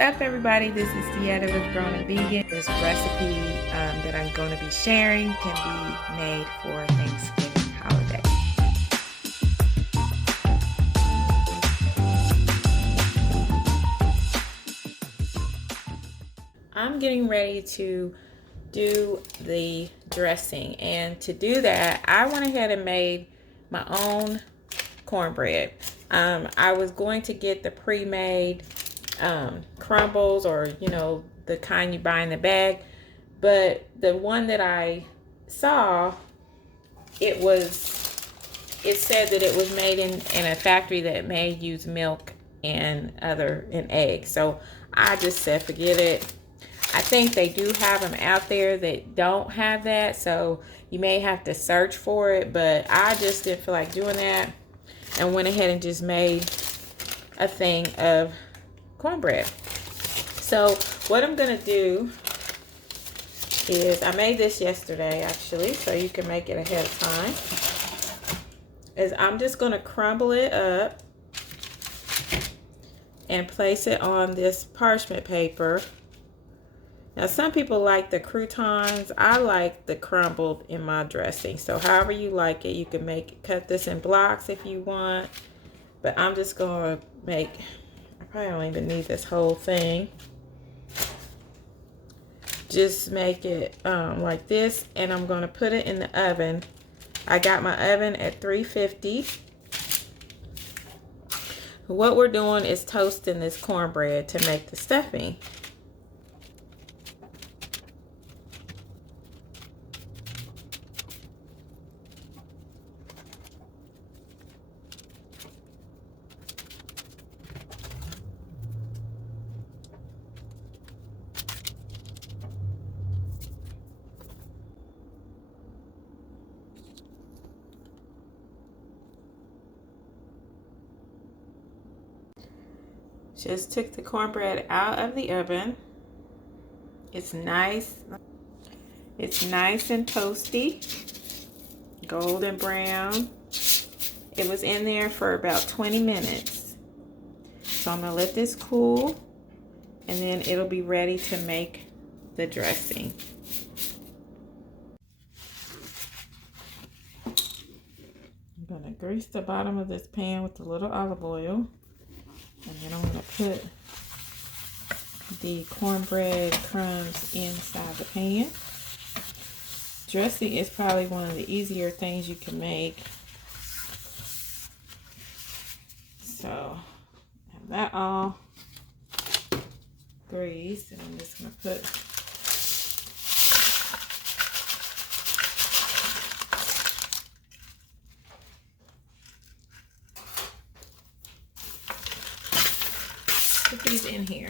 up, everybody? This is Dieta with Grown and Vegan. This recipe that I'm going to be sharing can be made for Thanksgiving holiday. I'm getting ready to do the dressing, and to do that I went ahead and made my own cornbread. I was going to get the pre-made crumbles, or the kind you buy in the bag, but the one that I saw, it said that it was made in a factory that may use milk and eggs. So I just said forget it. I think they do have them out there that don't have that, so you may have to search for it, but I just didn't feel like doing that and went ahead and just made a thing of cornbread. So what I'm gonna do is, I made this yesterday actually, so you can make it ahead of time, is I'm just gonna crumble it up and place it on this parchment paper. Now some people like the croutons. I like the crumbled in my dressing. So however you like it, you can cut this in blocks if you want. But I'm just gonna I probably don't even need this whole thing. Just make it like this, and I'm gonna put it in the oven. I got my oven at 350. What we're doing is toasting this cornbread to make the stuffing. Just took the cornbread out of the oven. It's nice. It's nice and toasty, golden brown. It was in there for about 20 minutes. So I'm gonna let this cool, and then it'll be ready to make the dressing. I'm gonna grease the bottom of this pan with a little olive oil. And then I'm going to put the cornbread crumbs inside the pan. Dressing is probably one of the easier things you can make. So, have that all greased, and I'm just going to put these in here.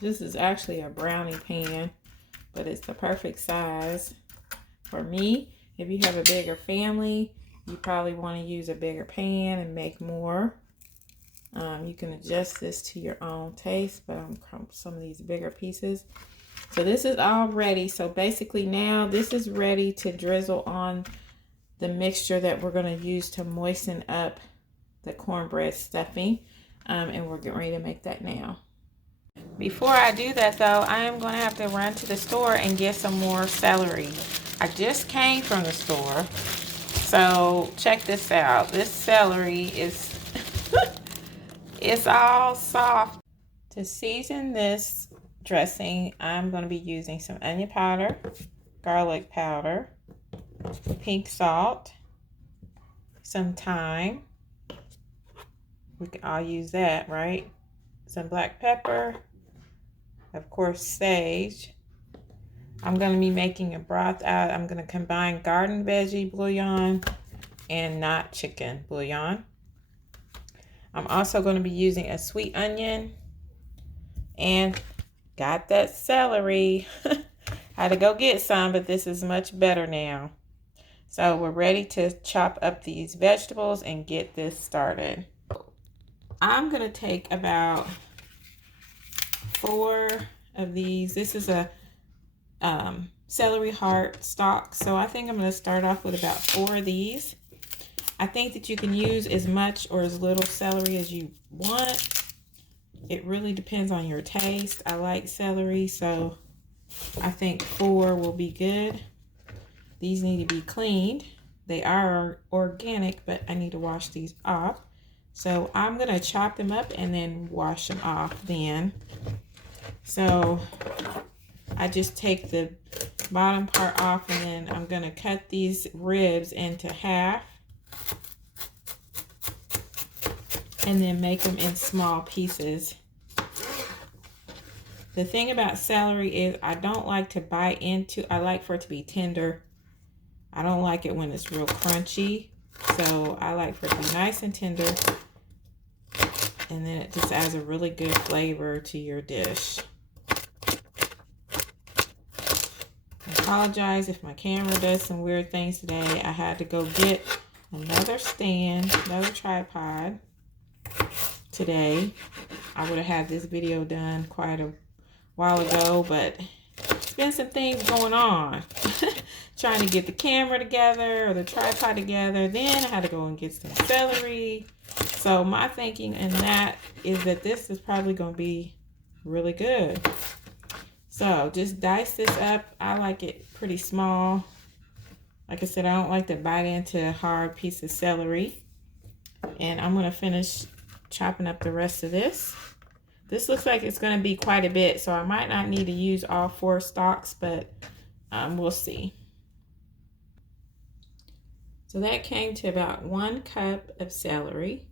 This is actually a brownie pan, but it's the perfect size for me. If you have a bigger family, you probably want to use a bigger pan and make more. You can adjust this to your own taste, but I'm crumbling some of these bigger pieces. So this is all ready. So basically now this is ready to drizzle on the mixture that we're going to use to moisten up the cornbread stuffing. And we're getting ready to make that now. Before I do that though, I am going to have to run to the store and get some more celery. I just came from the store. So check this out. This celery is it's all soft. To season this dressing, I'm going to be using some onion powder, garlic powder, pink salt, some thyme. We can all use that, right? Some black pepper, of course sage. I'm going to be making a broth out. I'm going to combine garden veggie bouillon and not chicken bouillon. I'm also going to be using a sweet onion, and got that celery. Had to go get some, but this is much better now. So we're ready to chop up these vegetables and get this started. I'm gonna take about 4 of these. This is a celery heart stalk, so I think I'm gonna start off with about 4 of these. I think that you can use as much or as little celery as you want. It really depends on your taste. I like celery, so I think 4 will be good. These need to be cleaned. They are organic, but I need to wash these off. So I'm gonna chop them up and then wash them off then. So I just take the bottom part off, and then I'm gonna cut these ribs into half and then make them in small pieces. The thing about celery is I don't like to bite into, I like for it to be tender. I don't like it when it's real crunchy. So I like for it to be nice and tender. And then it just adds a really good flavor to your dish. I apologize if my camera does some weird things today. I had to go get another stand, another tripod today. I would have had this video done quite a while ago, but there's been some things going on. Trying to get the camera together or the tripod together. Then I had to go and get some celery. So my thinking in that is that this is probably going to be really good. So just dice this up. I like it pretty small. Like I said, I don't like to bite into a hard piece of celery. And I'm going to finish chopping up the rest of this. This looks like it's going to be quite a bit, so I might not need to use all 4 stalks, but we'll see. So that came to about 1 cup of celery.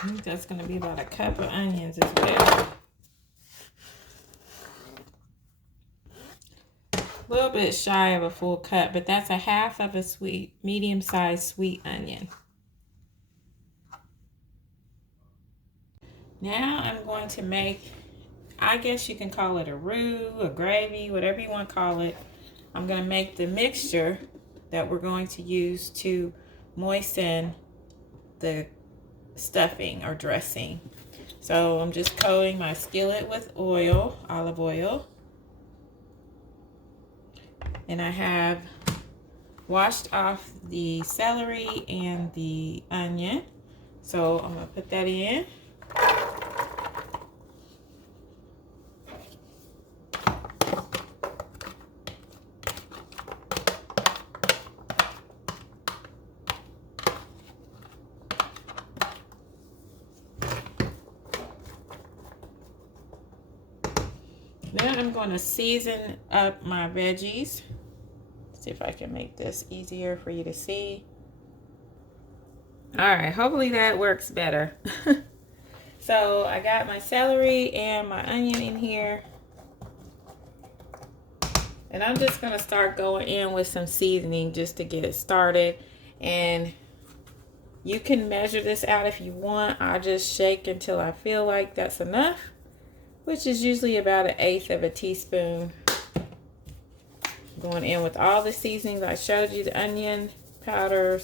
I think that's going to be about 1 cup of onions as well. A little bit shy of a full cup, but that's 1/2 of a medium-sized sweet onion. Now I'm going to make, I guess you can call it a roux, a gravy, whatever you want to call it. I'm going to make the mixture that we're going to use to moisten the stuffing or dressing. So I'm just coating my skillet with oil, olive oil. And I have washed off the celery and the onion. So I'm going to put that in. Then I'm going to season up my veggies. See if I can make this easier for you to see. All right, hopefully that works better. So I got my celery and my onion in here. And I'm just going to start going in with some seasoning just to get it started. And you can measure this out if you want. I just shake until I feel like that's enough, which is usually about 1/8 of a teaspoon. Going in with all the seasonings I showed you, the onion powder,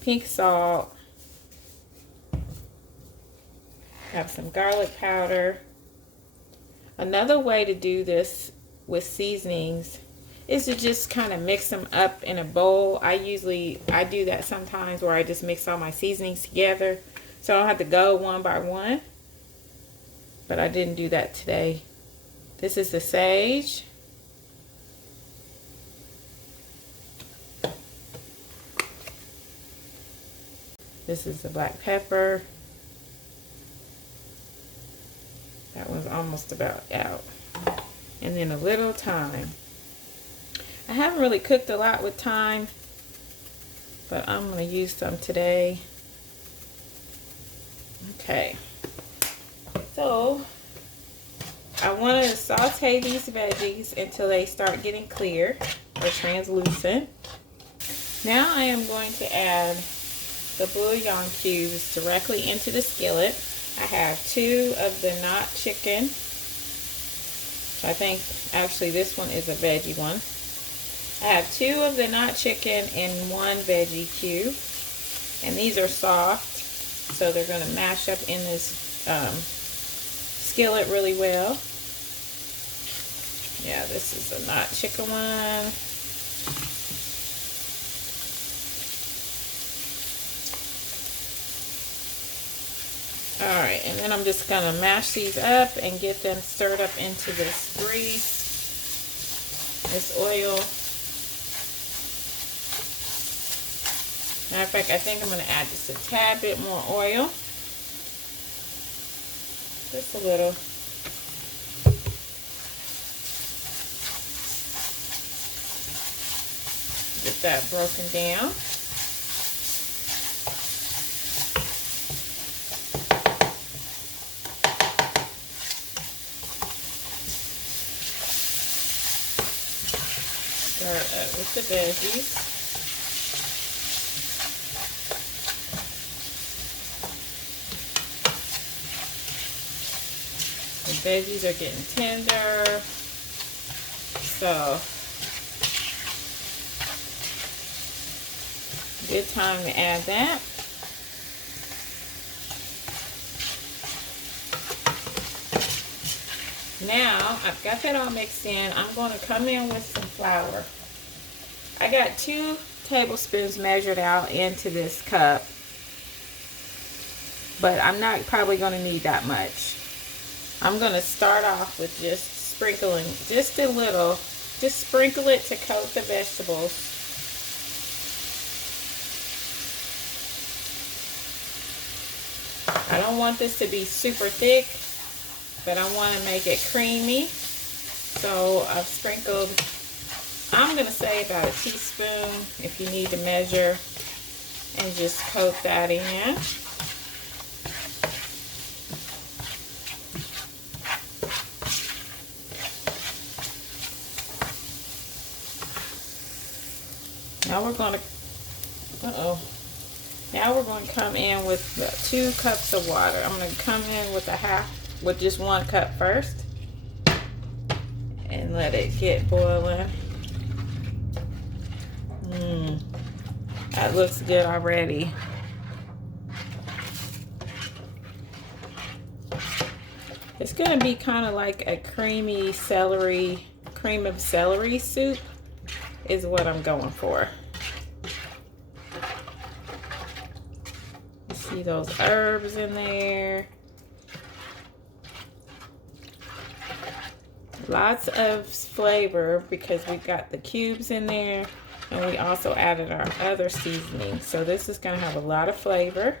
pink salt, have some garlic powder. Another way to do this with seasonings is to just kind of mix them up in a bowl. I do that sometimes where I just mix all my seasonings together so I don't have to go one by one. But I didn't do that today. This is the sage. This is the black pepper. That one's almost about out. And then a little thyme. I haven't really cooked a lot with thyme, but I'm going to use some today. Okay. So, I want to saute these veggies until they start getting clear or translucent. Now I am going to add the bouillon cubes directly into the skillet. I have 2 of the not chicken. I think actually this one is a veggie one. I have 2 of the not chicken and 1 veggie cube. And these are soft, so they're going to mash up in this skillet really well. Yeah, this is a not chicken one. Alright, and then I'm just going to mash these up and get them stirred up into this grease, this oil. Matter of fact, I think I'm going to add just a tad bit more oil. Just a little. Get that broken down. Start up with the veggies. The veggies are getting tender, so good time to add that. Now I've got that all mixed in. I'm going to come in with some flour. I got 2 tablespoons measured out into this cup, but I'm not probably going to need that much. I'm going to start off with just sprinkling just a little, just sprinkle it to coat the vegetables. I don't want this to be super thick, but I want to make it creamy. So I've sprinkled, I'm going to say about a teaspoon if you need to measure, and just coat that in. Now we're going to, now we're going to come in with 2 cups of water. I'm going to come in with with just 1 cup first. And let it get boiling. That looks good already. It's going to be kind of like a creamy celery, cream of celery soup is what I'm going for. You see those herbs in there. Lots of flavor because we've got the cubes in there, and we also added our other seasoning. So this is going to have a lot of flavor.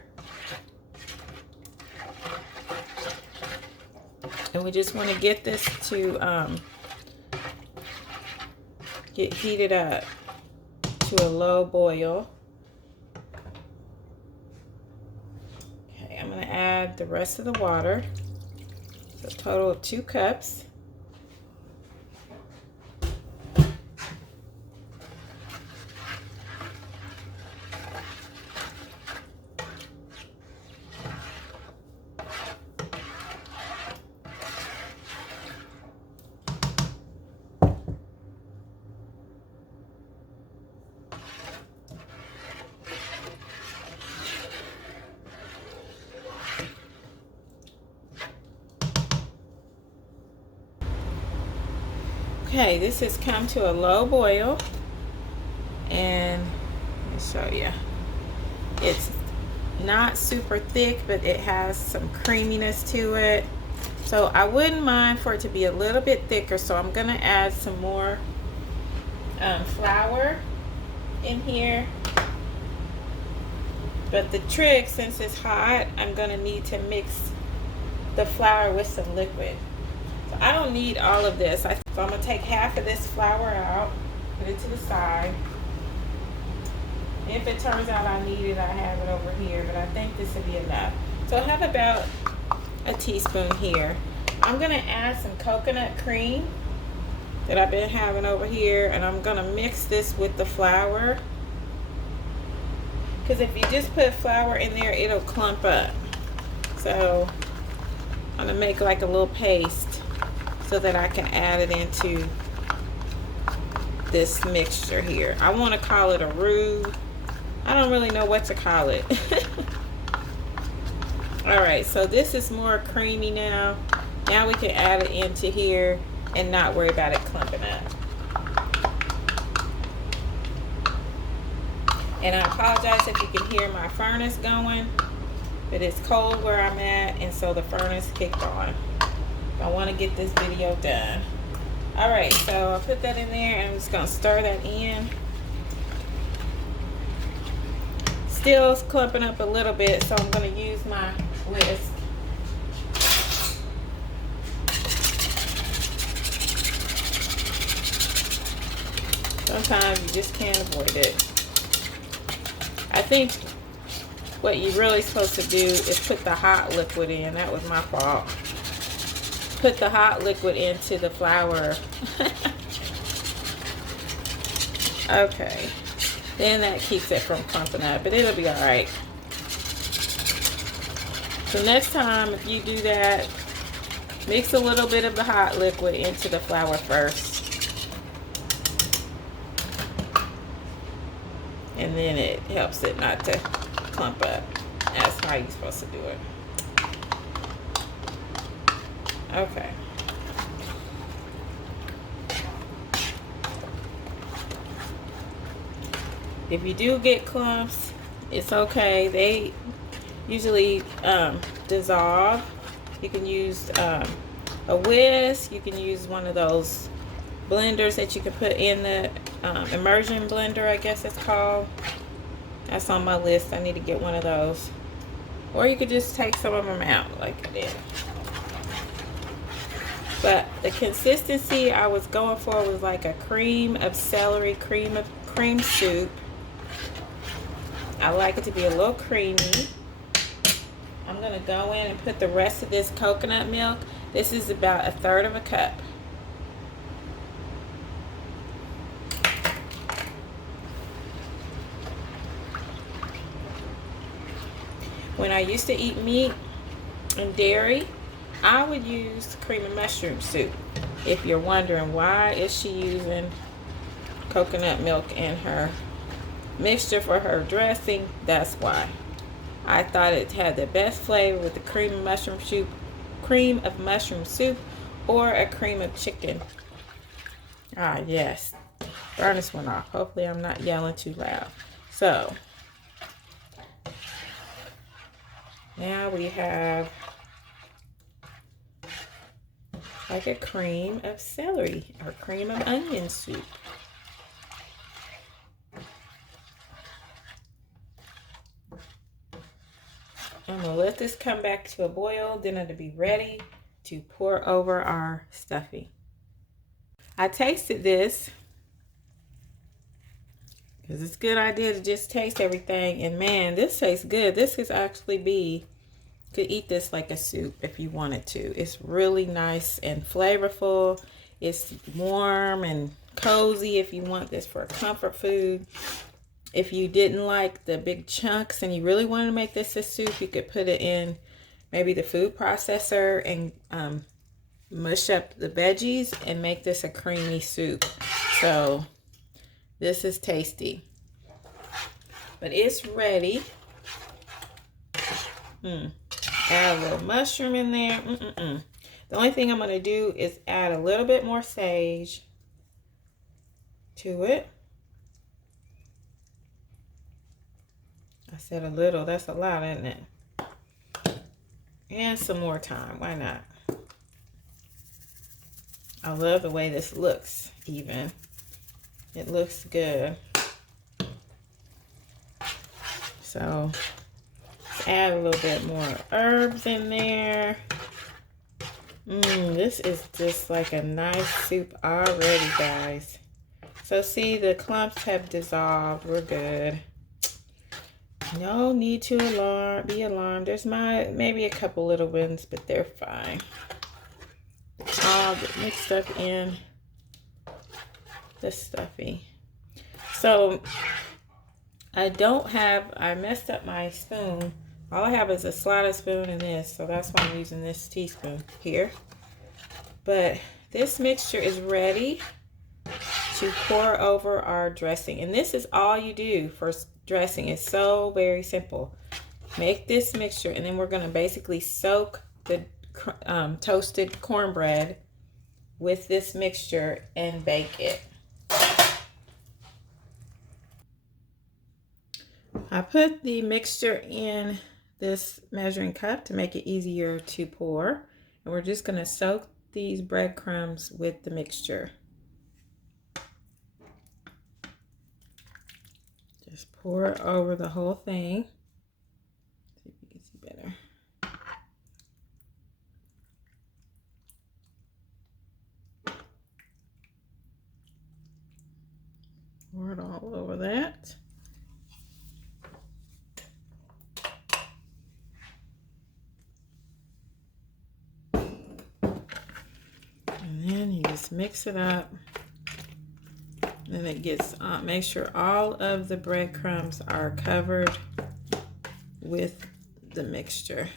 And we just want to get this to get heated up to a low boil. Okay, I'm going to add the rest of the water. So a total of 2 cups. Okay, this has come to a low boil, and let me show you. It's not super thick, but it has some creaminess to it. So I wouldn't mind for it to be a little bit thicker, so I'm going to add some more flour in here. But the trick, since it's hot, I'm going to need to mix the flour with some liquid. So I don't need all of this. So I'm going to take half of this flour out, put it to the side. If it turns out I need it, I have it over here, but I think this will be enough. So I have about a teaspoon here. I'm going to add some coconut cream that I've been having over here, and I'm going to mix this with the flour. Because if you just put flour in there, it'll clump up. So I'm going to make like a little paste so that I can add it into this mixture here. I want to call it a roux. I don't really know what to call it. Alright, so this is more creamy now. Now we can add it into here and not worry about it clumping up. And I apologize if you can hear my furnace going, but it's cold where I'm at, and so the furnace kicked on. I want to get this video done. Alright, so I'll put that in there, and I'm just going to stir that in. Still clumping up a little bit, so I'm going to use my whisk. Sometimes you just can't avoid it. I think what you're really supposed to do is put the hot liquid in. That was my fault. Put the hot liquid into the flour. Okay. Then that keeps it from clumping up, but it'll be alright. So next time, if you do that, mix a little bit of the hot liquid into the flour first. And then it helps it not to clump up. That's how you're supposed to do it. Okay. If you do get clumps, it's okay. They usually dissolve. You can use a whisk. You can use one of those blenders that you can put in the immersion blender, I guess it's called. That's on my list. I need to get one of those. Or you could just take some of them out like I did. But the consistency I was going for was like a cream of celery, cream soup. I like it to be a little creamy. I'm going to go in and put the rest of this coconut milk. This is about 1/3 of a cup. When I used to eat meat and dairy, I would use cream of mushroom soup. If you're wondering why is she using coconut milk in her mixture for her dressing, that's why. I thought it had the best flavor with the cream of mushroom soup, or a cream of chicken. Ah, yes. Furnace went off. Hopefully I'm not yelling too loud. So now we have like a cream of celery or cream of onion soup. I'm going to let this come back to a boil, then it'll be ready to pour over our stuffing. I tasted this because it's a good idea to just taste everything, and man, this tastes good. This could actually be, you could eat this like a soup if you wanted to. It's really nice and flavorful. It's warm and cozy if you want this for a comfort food. If you didn't like the big chunks and you really wanted to make this a soup, you could put it in maybe the food processor and mush up the veggies and make this a creamy soup. So this is tasty. But it's ready. Add a little mushroom in there. The only thing I'm going to do is add a little bit more sage to it. I said a little, that's a lot, isn't it? And some more thyme, why not? I love the way this looks, even. It looks good. So Let's add a little bit more herbs in there. This is just like a nice soup already, guys. So see, the clumps have dissolved. We're good. No need to be alarmed. There's maybe a couple little ones, but they're fine. All mixed up in the stuffing. So I messed up my spoon. All I have is a slotted spoon and this, so that's why I'm using this teaspoon here. But this mixture is ready to pour over our dressing. And this is all you do for dressing. It's so very simple. Make this mixture, and then we're going to basically soak the toasted cornbread with this mixture and bake it. I put the mixture in this measuring cup to make it easier to pour. And we're just going to soak these breadcrumbs with the mixture. Just pour it over the whole thing. See if you can see better. Pour it all over that. And then you just mix it up. Then it gets, make sure all of the breadcrumbs are covered with the mixture.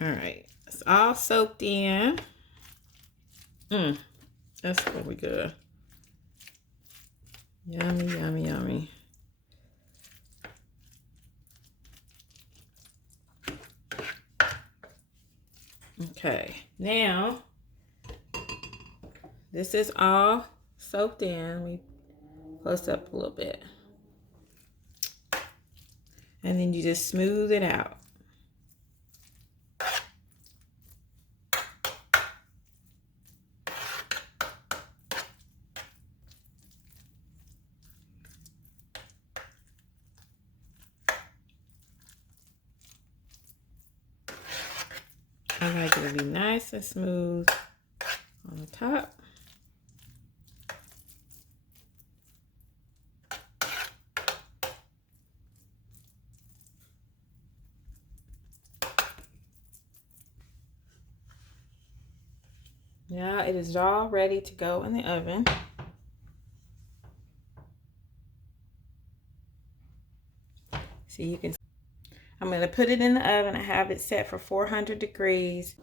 All right, it's all soaked in. That's really good. Yummy, yummy, yummy. Okay, now this is all soaked in. We close up a little bit. And then you just smooth it out. I like it to be nice and smooth on the top. Now it is all ready to go in the oven. So you can, I'm going to put it in the oven. I have it set for 400 degrees